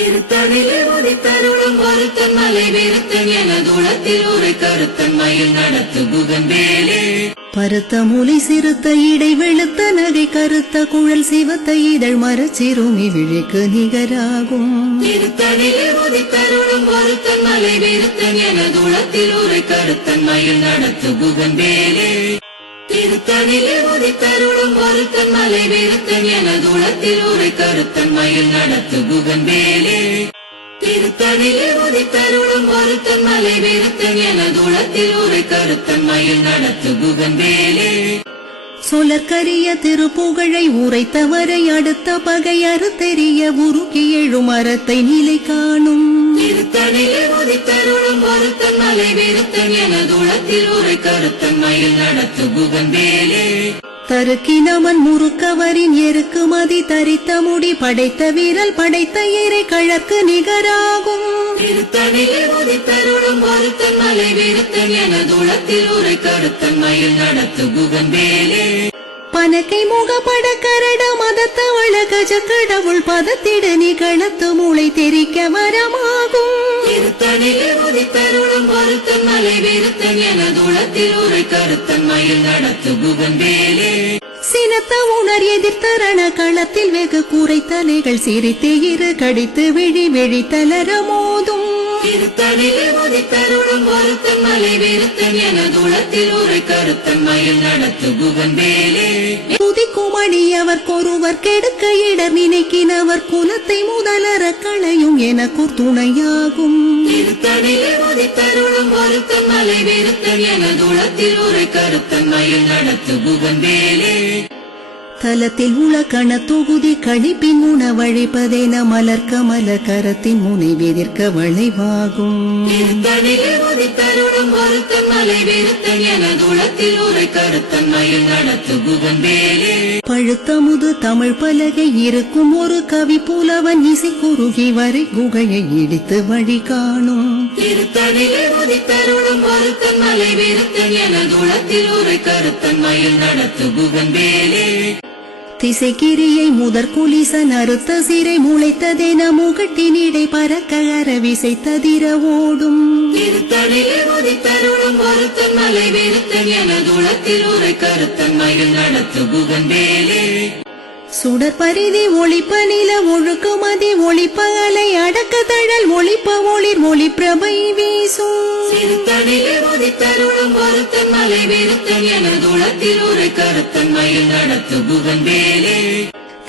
திருத்தணிலே உதித்தருளும் ஒருத்தன் மலை வெறுத்தன் எனதுளத்தில் உரை கருத்தன் மயில் நடத்து புகந்தேலே பருத்த மூலை சிறுத்த இடை வெளுத்த நகை கருத்த குழல் சிவத்த இதழ் மரச்சிறுமி விழிக்கு நிகராகும் திருத்தணிலே உதித்தருளும் ஒருத்தன் மலை வெறுத்தன் எனதுளத்தில் உரை கருத்தன் மயில் நடத்து புகந்தேலே திருத்தணிலே உதித்தருளும் ஒருத்தன் மலை வெறுத்தன் எனதுளத்தில் உரை கருத்தன் மயில் நடத்து புகந்தேலே திருத்தணிலே உதித்தருளும் ஒருத்தன் மலை வெறுத்தன் எனதுளத்தில் உரை கருத்தன் மயில் நடத்து புகந்தேலே சொலற்கரிய திருப்புகழை உரைத்தவரை அடுத்த பகை அறுத்தெறிய உருக்கி எழும் மரத்தை நிலை காணும் திருத்தணிலே உதித்தருளும் ஒருத்தன் மலை வெறுத்தன் எனதுளத்தில் உரை கருத்தன் மயில் நடத்து புகந்தேலே தருக்கினவன் முறுக்கவரின் எருக்கு மதி தரித்த முடி படைத்த வீரல் படைத்த இறை கழற்கு நிகராகும் திருத்தணிலே உதித்தருளும் ஒருத்தன் மலை வெறுத்தன் எனதுளத்தில் உரை கருத்தன் மயில் நடத்து புகந்தேலே பனக்கை முகப்பட கரட மதத்தவள கஜ கடவுள் பதத்திடு நிகழத்து மூளை தெரிக்க வரமாகும் திருத்தணிலே உதித்தருளும் ஒருத்தன் மலை வெறுத்தன் எனதுளத்தில் உரை கருத்தன் மயில் நடத்து புகந்தேலே சினத்த உணர் எதிர்த்தரண களத்தில் வெகு குறைத்தலைகள் சிரித்து இரு கடித்து விழி விழி தளர மோதும் திருத்தணிலே உதித்தருளும் ஒருத்தன் மலை வெறுத்தன் எனதுளத்தில் உரை கருத்தன் மயில் நடத்து புகந்தேலே துதிக்குமணி அவர் கொருவர் கெடுக்க இடர் நினைக்கினவர் குலத்தை முதலற களையும் எனக்கு துணையாகும் திருத்தணிலே உதித்தருளும் ஒருத்தன் மலை வெறுத்தன் எனதுளத்தில் உரை கருத்தன் மயில் நடத்து புகந்தேலே தலத்தில் உள கண தொகுதி கழிப்பின் உணவழிப்பதென மலர்க்க மலர் கரத்தின் முனை வெதிர்க்க வளைவாகும் திருத்தணிலே உதித்தருளும் ஒருத்தன் மலை வெறுத்தன் எனதுளத்தில் உரை கருத்தன் மயில் நடத்து புகந்தேலே பழுத்தமுது தமிழ் பலகை இருக்கும் ஒரு கவி புலவன் இசை குறுகி வரை குகையை இடித்து வழி காணும் திருத்தணிலே உதித்தருளும் ஒருத்தன் மலை வெறுத்தன் எனதுளத்தில் உரை கருத்தன் மயில் நடத்து புகந்தேலே திசைக்கிரியை முதற் குலிசன் அறுத்த சிறை முளைத்ததென முகட்டினிடை பறக்க அரவிசை ததிர ஓடும் திருத்தணிலே உதித்தருளும் ஒருத்தன் மலை வெறுத்தன் எனதுளத்தில் உரை கருத்தன் மயில் நடத்து புகந்தேலே சுடர் பரிதி ஒளிப்ப நில ஒழுக்குமதி ஒளிப்ப அலை அடக்க தழல் ஒளிப்ப ஒளிர் ஒளி பிரபை வீசும் திருத்தணிலே உதித்தருளும் ஒருத்தன் மலை வெறுத்தன் எனதுளத்தில் உரை கருத்தன் மயில் நடத்து புகந்தேலே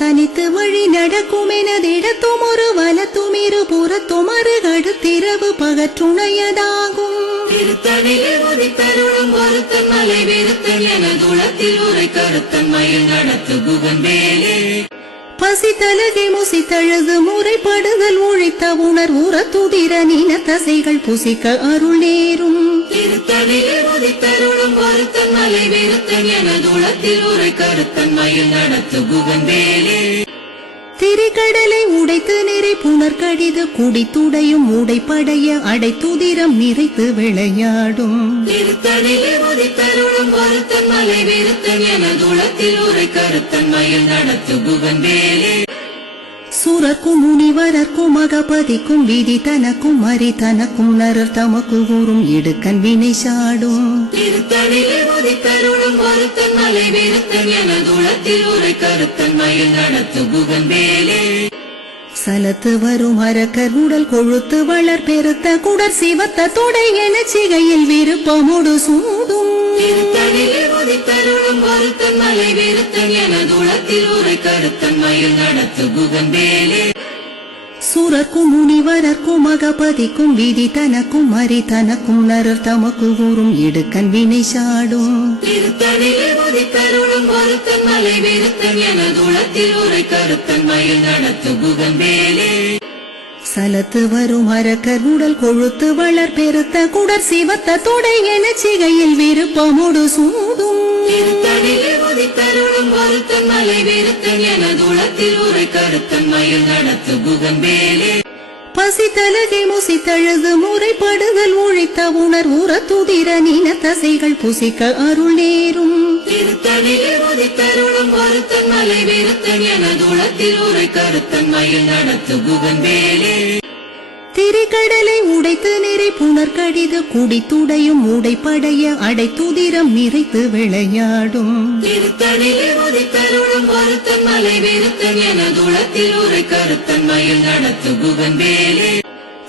தனித்து வழி நடக்கும் எனதிடத்தும் ஒரு வலத்தும் இரு புறத்தும் அருகடுத்திரவு பகற்றுணையதாகும் திருத்தணிலே உதித்தருளும் ஒருத்தன் மலை வெறுத்தன் எனதுளத்தில் உரை கருத்தன் மயில் நடத்து புகந்தேலே பசித்தலகை முசித்தழுது முறைப்படுதல் உழைத்த உணர் உற துதிர நீன தசைகள் புசிக்க அருள் நேரும் திருத்தணிலே உதித்தருளும் ஒருத்தன் மலை வெறுத்தன் எனதுளத்தில் உரை கருத்தன் மயில் நடத்து புகந்தேலே திரிகடலை உடைத்து நிறை புனர் கடிது குடித்துடையும் உடைப்படைய அடைத்துதிரம் நிறைத்து விளையாடும் திருத்தணிலே உதித்தருளும் ஒருத்தன் மலை வெறுத்தன் எனதுளத்தில் உரை கருத்தன் மயில் நடத்து புகந்தேலே சுரர்க்கும் முனிவரர்க்கும் மகபதிக்கும் விதி தனக்கும் மறி தனக்கும் நரர் தமக்கு கூறும் இடுக்கன் வினை சாடும் திருத்தணிலே உதித்தருளும் ஒருத்தன் மலை வெறுத்தன் எனதுளத்தில் உரை கருத்தன் மயில் நடத்து புகந்தேலே சலத்து வரும் அரக்கர் உடல் கொழுத்து வளர் பெருத்த குடர் சிவத்த தொடை என சிகையில் விருப்பமுடு சூடும் திருத்தணிலே உதித்தருளும் ஒருத்தன் மலை வெறுத்தன் எனதுளத்தில் உரை கருத்தன் மயில் நடத்து புகந்தேலே சுரர்க்கும் முனிவரர்க்கும் மகபதிக்கும் விதி தனக்கும் மறி தனக்கும் நரர் தமக்கு கூறும் இடுக்கன் வினை சாடும் திருத்தணிலே உதித்தருளும் ஒருத்தன் மலை வெறுத்தன் எனதுளத்தில் உரை கருத்தன் மயில் நடத்து புகந்தேலே சலத்து வரும் அரக்கர் உடல் கொழுத்து வளர் பெருத்த குடர் சிவத்த தொடை என சிகையில் விருப்பமுடு சூடும் திருத்தணிலே உதித்தருளும் ஒருத்தன் மலை வெறுத்தன் எனதுளத்தில் உரை கருத்தன் மயில் நடத்து புகந்தேலே பசித்தலகை முசித்தழுது முறைப்படுதல் உழைத்த உணர் உற துதிர நீன தசைகள் புசிக்க அருள் நேரும் திருத்தணிலே உதித்தருளும் ஒருத்தன் மலை விருத்தன் எனதுளத்தில் உரை கருத்தன் மயில் நடத்து குகன் வேலே திரிகடலை உடைத்து நிறை புனர் கடிது குடித்துடையும் உடைப்படைய அடைத்துதிரம் நிறைத்து விளையாடும் திருத்தணிலே உதித்தருளும் ஒருத்தன் மலை விருத்தன் எனதுளத்தில் உரை கருத்தன் மயில் நடத்து குகன் வேலே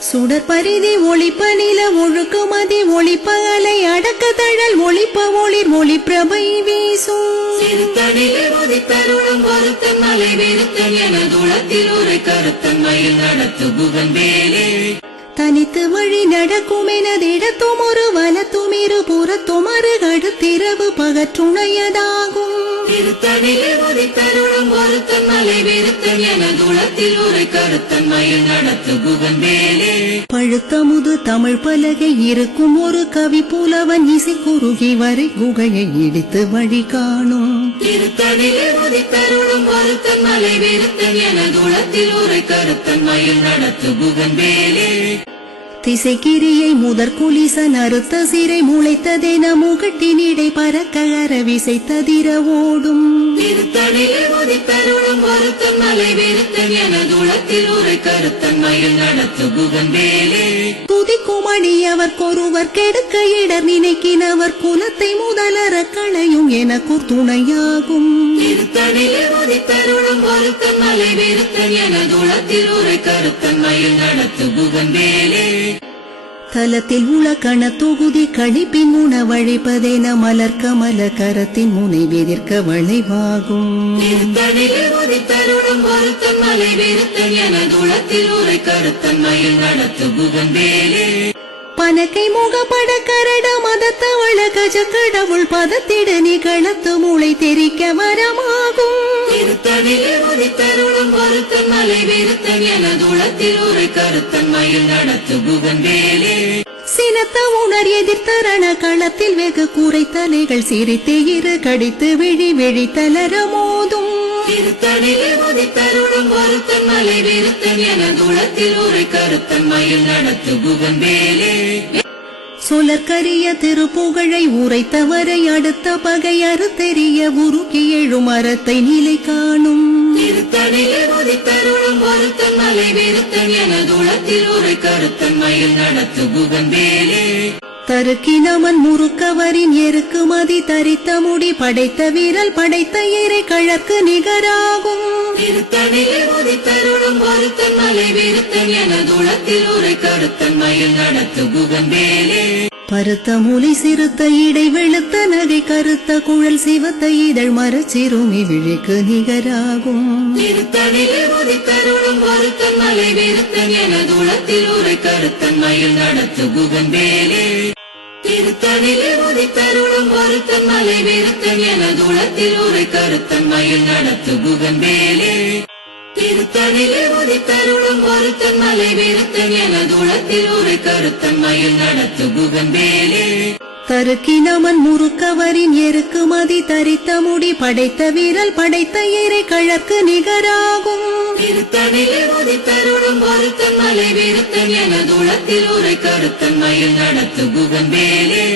சுடற்பரிதி ஒளிப்ப நில ஒழுக்குமதி ஒளிப்ப அலை அடக்க தழல் ஒளிப்ப ஒளிர் ஒளி பிரபை வீசும் திருத்தணிலே உதித்தருளும் ஒருத்தன் மலை விருத்தன் எனதுளத்தில் உரை கருத்தன் மயில் நடத்து குகன் வேலே தனித்து வழி நடக்கும் எனதிடத்தும் ஒரு வலத்தும் இரு புறத்தும் அருகடுத்திரவு பகற்றுணையதாகும் திருத்தணிலே உதித்தருளும் ஒருத்தன் மலை விருத்தன் எனதுளத்தில் உரை கருத்தன் மயில் நடத்து குகன் வேலே பழுத்தமுது தமிழ் பலகை இருக்கும் ஒரு கவி புலவன் இசை குறுகி வரை குகையை இடித்து வழி காணும் திருத்தணிலே உதித்தருளும் ஒருத்தன் மலை விருத்தன் எனதுளத்தில் உரை கருத்தன் மயில் நடத்து குகன் வேலே திசைக்கிரியை முதற் குலிசன் அறுத்த சிறை முளைத்ததென முகட்டினிடை பறக்க அரவிசை ததிர ஓடும் திருத்தணிலே உதித்தருளும் ஒருத்தன் மலை விருத்தன் எனதுளத்தில் உரை கருத்தன் மயில் நடத்து குகன் வேலே துதிக்கும் அடியவர்க்கொருவர் கெடுக்க இடர் நினைக்கினவர் குலத்தை முதலற களையும் எனக்கு துணையாகும் திருத்தணிலே உதித்தருளும் ஒருத்தன் மலை விருத்தன் எனதுளத்தில் உரை கருத்தன் மயில் நடத்து குகன் வேலே தலத்தில் உள்ள கண தொகுதி கழிப்பின் உணவழிப்பதென மலர் கமல கரத்தின் முனை வெதிர்க்க வளைவாகும் திருத்தணிலே உதித்தருளும் ஒருத்தன் மலை விருத்தன் எனதுளத்தில் உரை கருத்தன் மயில் நடத்து குகன் வேலே பனக்கை முகப்பட கரட மதத்தவள கஜ கடவுள் பதத்திட நிகழத்து மூளை தெரிக்க வரமாகும் திருத்தணிலே உதித்தருளும் ஒருத்தன் மலை விருத்தன் எனதுளத்தில் உரை கருத்தன் மயில் நடத்து குகன் வேலே சினத்த உணர் எதிர்த்தரண களத்தில் வெகு குறைத்தலைகள் சிரித்து இரு கடித்து விழி விழி தளர மோதும் திருத்தணிலே உதித்தருளும் ஒருத்தன் மலை விருத்தன் எனதுளத்தில் உரை கருத்தன் மயில் நடத்து குகன் வேலே சொலற்கரிய திருப்புகழை உரைத்தவரை அடுத்த பகை அறுத்தெறிய உருக்கி எழும் அறத்தை நிலை காணும் திருத்தணிலே உதித்தருளும் ஒருத்தன் மலை விருத்தன் எனதுளத்தில் உரை கருத்தன் மயில் நடத்து குகன் வேலே தருக்கினமன் முறுக்கவரின் எருக்கு மதி தரித்த முடி படைத்த வீரல் படைத்த இறை கழற்கு நிகராகும் திருத்தணிலே உதித்தருளும் ஒருத்தன் மலை விருத்தன் எனதுளத்தில் உரை கருத்தன் மயில் நடத்து குகன் வேலே பருத்த மூலை சிறுத்த இடை வெளுத்த நகை கருத்த குழல் சிவத்த இதழ் மரச்சிறுமி விழிக்கு நிகராகும் திருத்தணிலே உதித்தருளும் ஒருத்தன் மலை விருத்தன் எனதுளத்தில் உரை கருத்தன் மயில் நடத்து குகன் வேலே திருத்தணிலே உதித்தருளும் ஒருத்தன் மலை விருத்தன் எனதுளத்தில் உரை கருத்தன் மயில் நடத்து குகன் வேலே திருத்தணிலே உதித்தருளும் ஒருத்தன் மலை விருத்தன் எனதுளத்தில் உரை கருத்தன் மயில் நடத்து குகன் வேலே தருக்கினமன் முறுக்கவரின் எருக்கு மதி தரித்த முடி படைத்த வீரல் படைத்த இறை கழற்கு நிகராகும் திருத்தணிலே உதித்தருளும் ஒருத்தன் மலை விருத்தன் எனதுளத்தில் உரை கருத்தன் மயில் நடத்து குகன் வேலே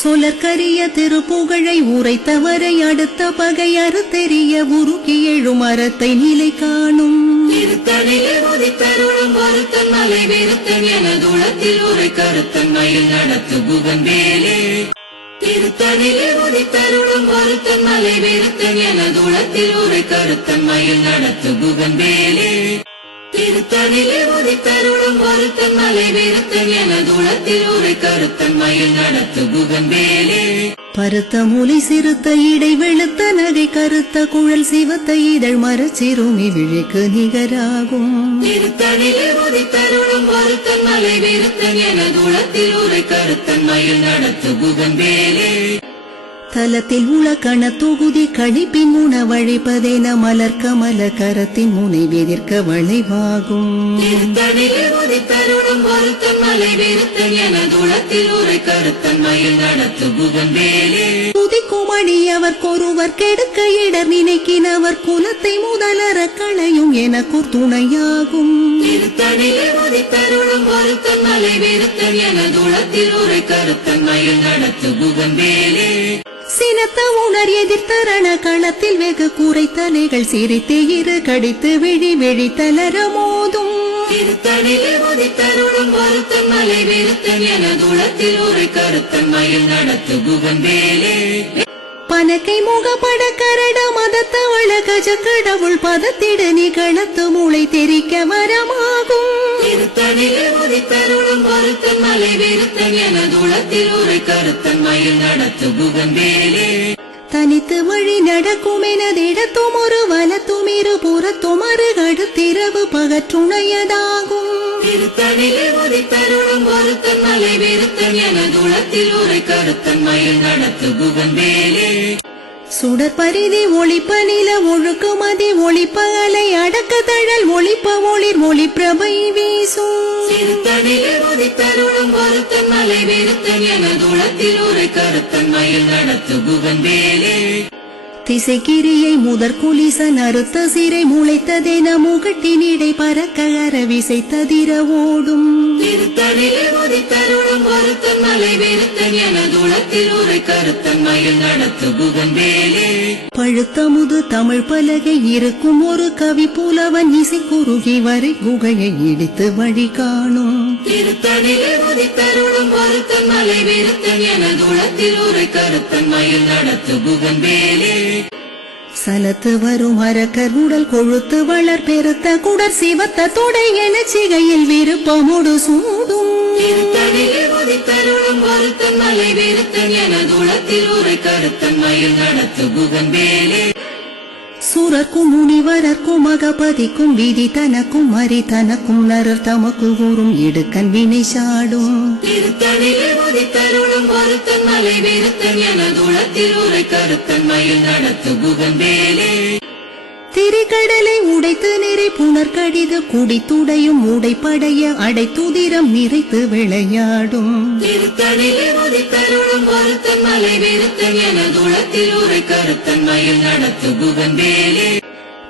சொலற்கரிய திருப்புகழை உரைத்தவரை அடுத்த பகை அறுத்தெறிய உருக்கி எழும் அறத்தை நிலை காணும் திருத்தணிலே உதித்தருளும் ஒருத்தன் மலை விருத்தன் எனதுளத்தில் உரை கருத்தன் மயில் நடத்து குகன் வேலே திருத்தணிலே உதித்தருளும் ஒருத்தன் மலை விருத்தன் எனதுளத்தில் உரை கருத்தன் மயில் நடத்து குகன் வேலே திருத்தணிலே உதித்தருளும் ஒருத்தன் மலை விருத்தன் எனதுளத்தில் உரை கருத்தன் மயில் நடத்து குகன் வேலே பருத்த மூலை சிறுத்த இடை வெளுத்த நகை கருத்த குழல் சிவத்த இதழ் மரச்சிறுமி விழிக்கு நிகராகும் திருத்தணிலே உதித்தருளும் ஒருத்தன் மலை விருத்தன் எனதுளத்தில் உரை கருத்தன் மயில் நடத்து குகன் வேலே தலத்தில் உள்ள கண தொகுதி கழிப்பின் உணவழிப்பதென மலர் கமல கரத்தின் முனை வெதிர்க்க வளைவாகும் திருத்தணிலே உதித்தருளும் ஒருத்தன் மலை விருத்தன் எனதுளத்தில் உரை கருத்தன் மயில் நடத்து குகன் வேலே துதிக்கும் அடியவர்க்கொருவர் கெடுக்க இடர் நினைக்கினவர் குலத்தை முதலற களையும் எனக்கு துணையாகும் திருத்தணிலே உதித்தருளும் ஒருத்தன் மலை வெறுத்தன் எனதுளத்தில் உரை கருத்தன் மயில் நடத்து புகந்தேலே சினத்த உணர் எதிர்த்தரண களத்தில் வெகு கூரை தலைகள் சிரித்து இரு கடித்து விழி விழி தளர மோதும் திருத்தணிலே உதித்தருளும் ஒருத்தன் மலை வெறுத்தன் எனதுளத்தில் உரை கருத்தன் மயில் நடத்து புகந்தேலே பனக்கை முகப்பட கரட மதத்தவள கஜ கடவுள் பதத்திட நிகழத்து மூளை தெரிக்க வரமாகும் திருத்தணிலே உதித்தருளும் ஒருத்தன் மலை வெறுத்தன் எனதுளத்தில் உரை கருத்தன் மயில் நடத்து புகந்தேலே தனித்து வழி நடக்கும் எனதிடத்தும் ஒரு வலத்தும் இரு புறத்தும் அருகடுத்திரவு பகற்றுணையதாகும் திருத்தணிலே உதித்தருளும் ஒருத்தன் மலை வெறுத்தன் எனதுளத்தில் உரை கருத்தன் மயில் நடத்து புகந்தேலே சுடற்பரிதி ஒளிப்ப நில ஒழுக்கு மதி ஒளிப்ப அலை அடக்க தழல் ஒளிப்ப ஒளிர் ஒளி பிரபை வீசும் திருத்தணிலே உதித்தருளும் ஒருத்தன் மலை வெறுத்தன் எனதுளத்தில் உரை கருத்தன் மயில் நடத்து புகந்தேலே திசைக்கிரியை முதற் குலிசன் அறுத்த சிறை முளைத்ததென முகட்டினிடை பறக்க அரவிசை ததிர ஓடும் திருத்தணிலே உதித்தருளும் ஒருத்தன் மலை வெறுத்தன் எனதுளத்தில் உரை கருத்தன் மயில் நடத்து புகந்தேலே பழுத்தமுது தமிழ் பலகை இருக்கும் ஒரு கவி புலவன் இசை குறுகி வரை குகையை இடித்து வழி காணும் திருத்தணிலே உதித்தருளும் ஒருத்தன் மலை வெறுத்தன் எனதுளத்தில் உரை கருத்தன் மயில் நடத்து புகந்தேலே சலத்து வரும் அரக்கர் உடல் கொழுத்து வளர் பெருத்த குடர் சிவத்த தொடை என சிகையில் விருப்பமுடு சூடும் திருத்தணிலே உதித்தருளும் ஒருத்தன் மலை வெறுத்தன் எனதுளத்தில் உரை கருத்தன் மயில் நடத்து புகந்தேலே சூரர்க்கும் முனிவரர்க்கும் மகபதிக்கும் விதி தனக்கும் மறி தனக்கும் நரர் தமக்கு கூறும் இடுக்கன் வினை சாடும் திருத்தணிலே உதித்தருளும் ஒருத்தன் மலை வெறுத்தன் எனதுளத்தில் உரை கருத்தன் மயில் நடத்து புகந்தேலே திரிகடலை உடைத்து நிறை புனர் கடிது குடித்துடையும் உடைப்படைய அடைத்துதிரம் நிறைத்து விளையாடும் திருத்தணிலே உதித்தருளும் ஒருத்தன் மலை வெறுத்தன் எனதுளத்தில் உரை கருத்தன் மயில் நடத்து புகந்தேலே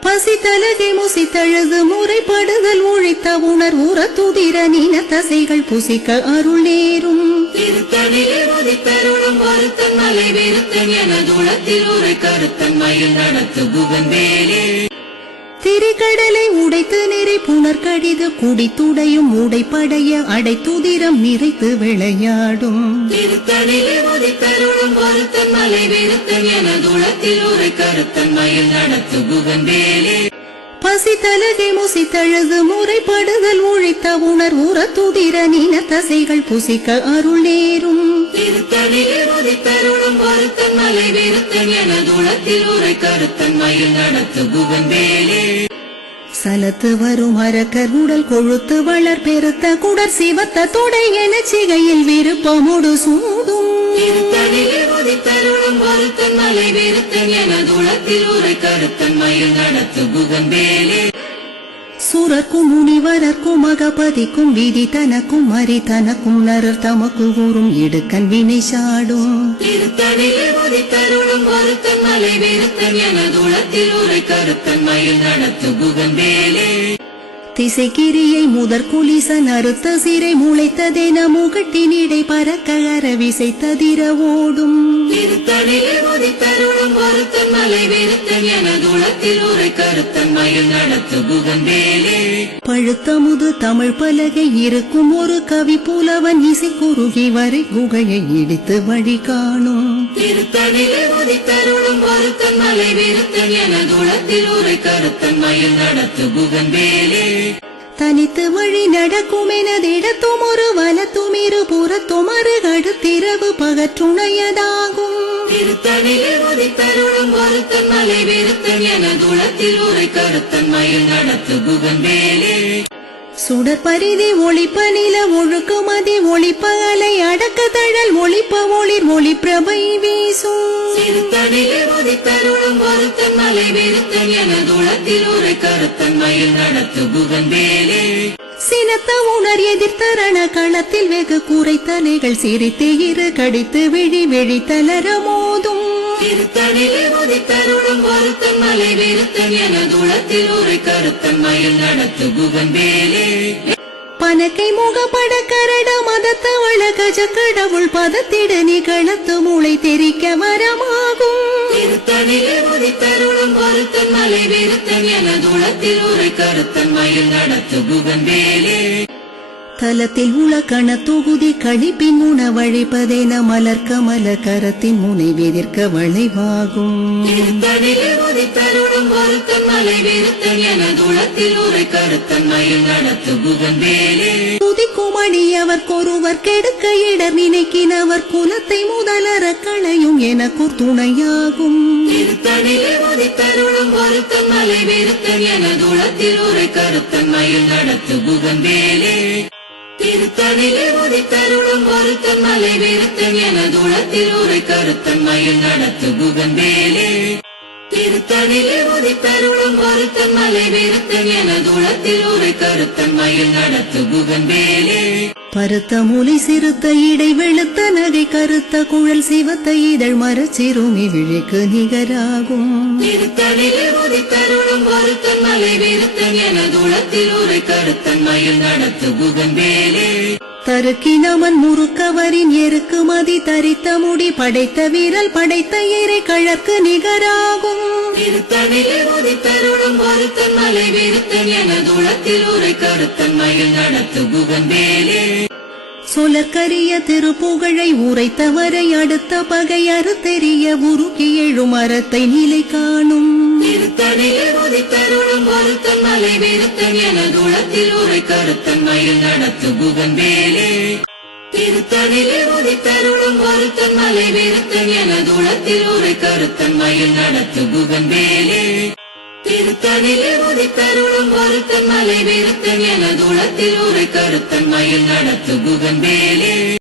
பசி தலகை முசி தழுது முறைப்படுதல் உழைத்த உணர் உற துதிர நீன தசைகள் புசிக்க அருள் நேரும் திருத்தணிலே உதித்தருளும் ஒருத்தன் மலை வெறுத்தன் எனதுளத்தில் உரை கருத்தன் மயில் நடத்து புகந்தேலே திரிகடலை உடைத்து நிறை புனர் கடிது குடித்துடையும் உடைப்படைய அடைத்துதிரம் நிறைத்து விளையாடும் திருத்தணிலே உதித்தருளும் ஒருத்தன் மலை வெறுத்தன் எனதுளத்தில் உரை கருத்தன் மயில் நடத்து புகந்தேலே பசி தலகை முசி தழுது முறைப்படுதல் உழைத்த உணர் உற துதிர நீன தசைகள் புசிக்க அருள் நேரும் திருத்தணிலே உதித்தருளும் ஒருத்தன் மலை வெறுத்தன் எனதுளத்தில் உரை கருத்தன் மயில் நடத்து புகந்தேலே சலத்து வரும் அரக்கர் உடல் கொழுத்து வளர் பெருத்த குடர் சிவத்த தொடை என சிகையில் விருப்பமுடு சூடும் திருத்தணிலே உதித்தருளும் ஒருத்தன் மலை வெறுத்தன் எனதுளத்தில் உரை கருத்தன் மயில் நடத்து புகந்தேலே சூரர்க்கும் முனிவரர்க்கும் மகபதிக்கும் விதி தனக்கும் மறி தனக்கும் நரர் தமக்கு கூறும் இடுக்கன் வினை சாடும் திருத்தணிலே உதித்தருளும் ஒருத்தன் மலை வெறுத்தன் எனதுளத்தில் உரை கருத்தன் மயில் நடத்து புகந்தேலே திசைக்கிரியை முதற் குலிசன் அறுத்த சிறை முளைத்ததென முகட்டினிடை பறக்க அரவிசை ததிர ஓடும் திருத்தணிலே உதித்தருளும் ஒருத்தன் மலை வெறுத்தன் எனதுளத்தில் உரை கருத்தன் மயில் நடத்து புகந்தேலே பழுத்தமுது தமிழ் பலகை இருக்கும் ஒரு கவி புலவன் இசை குறுகி வரை குகையை இடித்து வழி காணும் திருத்தணிலே உதித்தருளும் ஒருத்தன் மலை வெறுத்தன் எனதுளத்தில் உரை கருத்தன் மயில் நடத்து புகந்தேலே தனித்து வழி நடக்கும் எனதிடத்தும் ஒரு வலத்தும் இரு புறத்தும் அருகடுத்திரவு பகற்றுணையதாகும் திருத்தணிலே உதித்தருளும் ஒருத்தன் மலை வெறுத்தன் எனதுளத்தில் உரை கருத்தன் மயில் நடத்து புகந்தேலே சுடற்பரிதி ஒளிப்ப நில ஒழுக்கு மதி ஒளிப்ப அலை அடக்க தழல் ஒளிப்ப ஒளிர் ஒளி பிரபை வீசும் திருத்தணிலே உதித்தருளும் ஒருத்தன் மலை வெறுத்தன் எனதுளத்தில் உரை கருத்தன் மயில் நடத்து புகந்தேலே சினத்த உணர் எதிர்த்தரண களத்தில் வெகு கூரை தலைகள் சிரித்து இரு கடித்து விழி விழி தளர மோதும் திருத்தணிலே உதித்தருளும் ஒருத்தன் மலை விருத்தன் எனதுளத்தில் உரை கருத்தன் மயில் நடத்து குகன் வேலே பனக்கை முகப்பட கரட மதத்தவள கஜ கடவுள் பதத்திட நிகழத்து மூளை தெரிக்க வரமாகும் திருத்தணிலே உதித்தருளும் ஒருத்தன் மலை விருத்தன் எனதுளத்தில் உரை கருத்தன் மயில் நடத்து குகன் வேலே தலத்தில் உலக்கண தொகுதி கழிப்பின் உணவழிப்பதென மலர்க்க மலர் கரத்தின் முனை வெதிர்க்க வளைவாகும் திருத்தணிலே உதித்தருளும் ஒருத்தன் மலை விருத்தன் எனதுளத்தில் உரை கருத்தன் மயில் நடத்து குகன் வேலே துதிக்கும் அடியவர்க்கொருவர் கெடுக்க இடர் நினைக்கினவர் குலத்தை முதலற களையும் எனக்கூர் துணையாகும் திருத்தணிலே உதித்தருளும் ஒருத்தன் மலை விருத்தன் எனதுளத்தில் உரை கருத்தன் மயில் நடத்து குகன் வேலே திருத்தணிலே உதித்தருளும் ஒருத்தன் மலை விருத்தன் எனதுளத்தில் உரை கருத்தன் மயில் நடத்து குகன் வேலே திருத்தணிலே உதித்தருளும் ஒருத்தன் மலை விருத்தன் எனதுளத்தில் உரை கருத்தன் மயில் நடத்து குகன் வேலே பருத்த மூலை சிறுத்த இடை வெளுத்த நகை கருத்த குழல் சிவத்த இதழ் மரச்சிறுமி விழிக்கு நிகராகும் திருத்தணிலே உதித்தருளும் ஒருத்தன் மலை விருத்தன் எனதுளத்தில் உரை கருத்தன் மயில் நடத்து குகன் வேலே தருக்கினவன் முறுக்கவரின் எருக்கு மதி தரித்த முடி படைத்த வீரல் படைத்த இறை கழற்கு நிகராகும் திருத்தணிலே உதித்தருளும் ஒருத்தன் மலை விருத்தன் எனதுளத்தில் உரை கருத்தன் மயில் நடத்து குகன் வேலே சொலற்கரிய திருப்புகழை உரைத்தவரை அடுத்த பகை அறுத்தெறிய உருக்கி எழும் அறத்தை நிலை காணும் திருத்தணிலே உதித்தருளும் ஒருத்தன் மலை விருத்தன் எனதுளத்தில் உரை கருத்தன் மயில் நடத்து குகன் வேலே திருத்தணிலே உதித்தருளும் ஒருத்தன் மலை விருத்தன் எனதுளத்தில் உரை கருத்தன் மயில் நடத்து குகன் வேலே திருத்தணிலே உதித்தருளும் ஒருத்தன் மலை விருத்தன் எனதுளத்தில் உரை கருத்தன் மயில் நடத்து குகன் வேலே